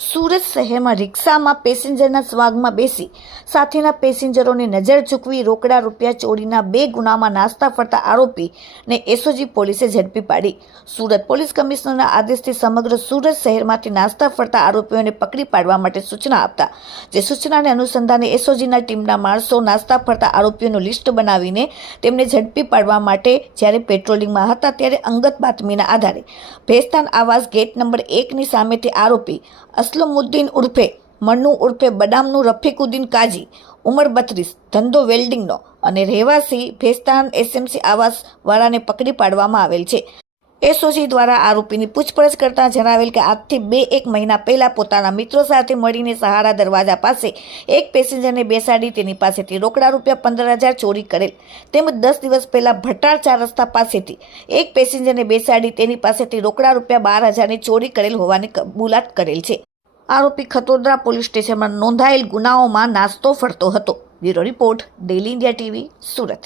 સુરત શહેરમાં રિક્ષામાં પેસેન્જરના સ્વાગમાં બેસી સાથેના પેસેન્જરોની નજર ચૂકવી રોકડા રૂપિયા ચોરીના 2 ગુનામાં નાસ્તા ફરતા આરોપીને એસઓજી પોલીસે ઝડપી પાડી। સુરત પોલીસ કમિશનરના આદેશથી સમગ્ર સુરત શહેરમાંથી નાસ્તા ફરતા આરોપીઓને પકડી પાડવા માટે સૂચના આપતા જે સૂચનાને અનુસંધાને એસઓજીના ટીમના માણસો નાસ્તા ફરતા આરોપીઓનું લિસ્ટ બનાવીને તેમને ઝડપી પાડવા માટે જ્યારે પેટ્રોલિંગમાં હતા ત્યારે અંગત બાતમીના આધારે ભેસ્તાન આવાસ ગેટ નંબર 1ની સામેથી આરોપી असलमुद्दीन उर्फे मन्नू उर्फे बदामनु रफीकुद्दीन काजी उमर 32 धंधो वेल्डिंगनो અને રહેવાસી ભેસ્તાન એસએમસી આવાસ વાળાને પકડી પાડવામાં આવેલ છે। એસઓજી દ્વારા આરોપીની પૂછપરછ કરતા જણાવેલ કે આજથી 2-1 મહિના પહેલા પોતાના મિત્રો સાથે મળીને સહારા દરવાજા પાસે એક પેસેન્જરને બેસાડી તેની પાસેથી રોકડા રૂપિયા 15,000 ચોરી કરેલ તેમજ 10 દિવસ પહેલા ભટાર 4 રસ્તા પાસેથી એક પેસેન્જરને બેસાડી તેની પાસેથી રોકડા રૂપિયા 12,000ની ચોરી કરેલ હોવાની કબૂલાત કરેલ છે। આરોપી ખતોદરા પોલીસ સ્ટેશનમાં નોંધાયેલ ગુનાઓમાં નાસ્તો ફરતો હતો। Bureau report, daily India TV, Surat.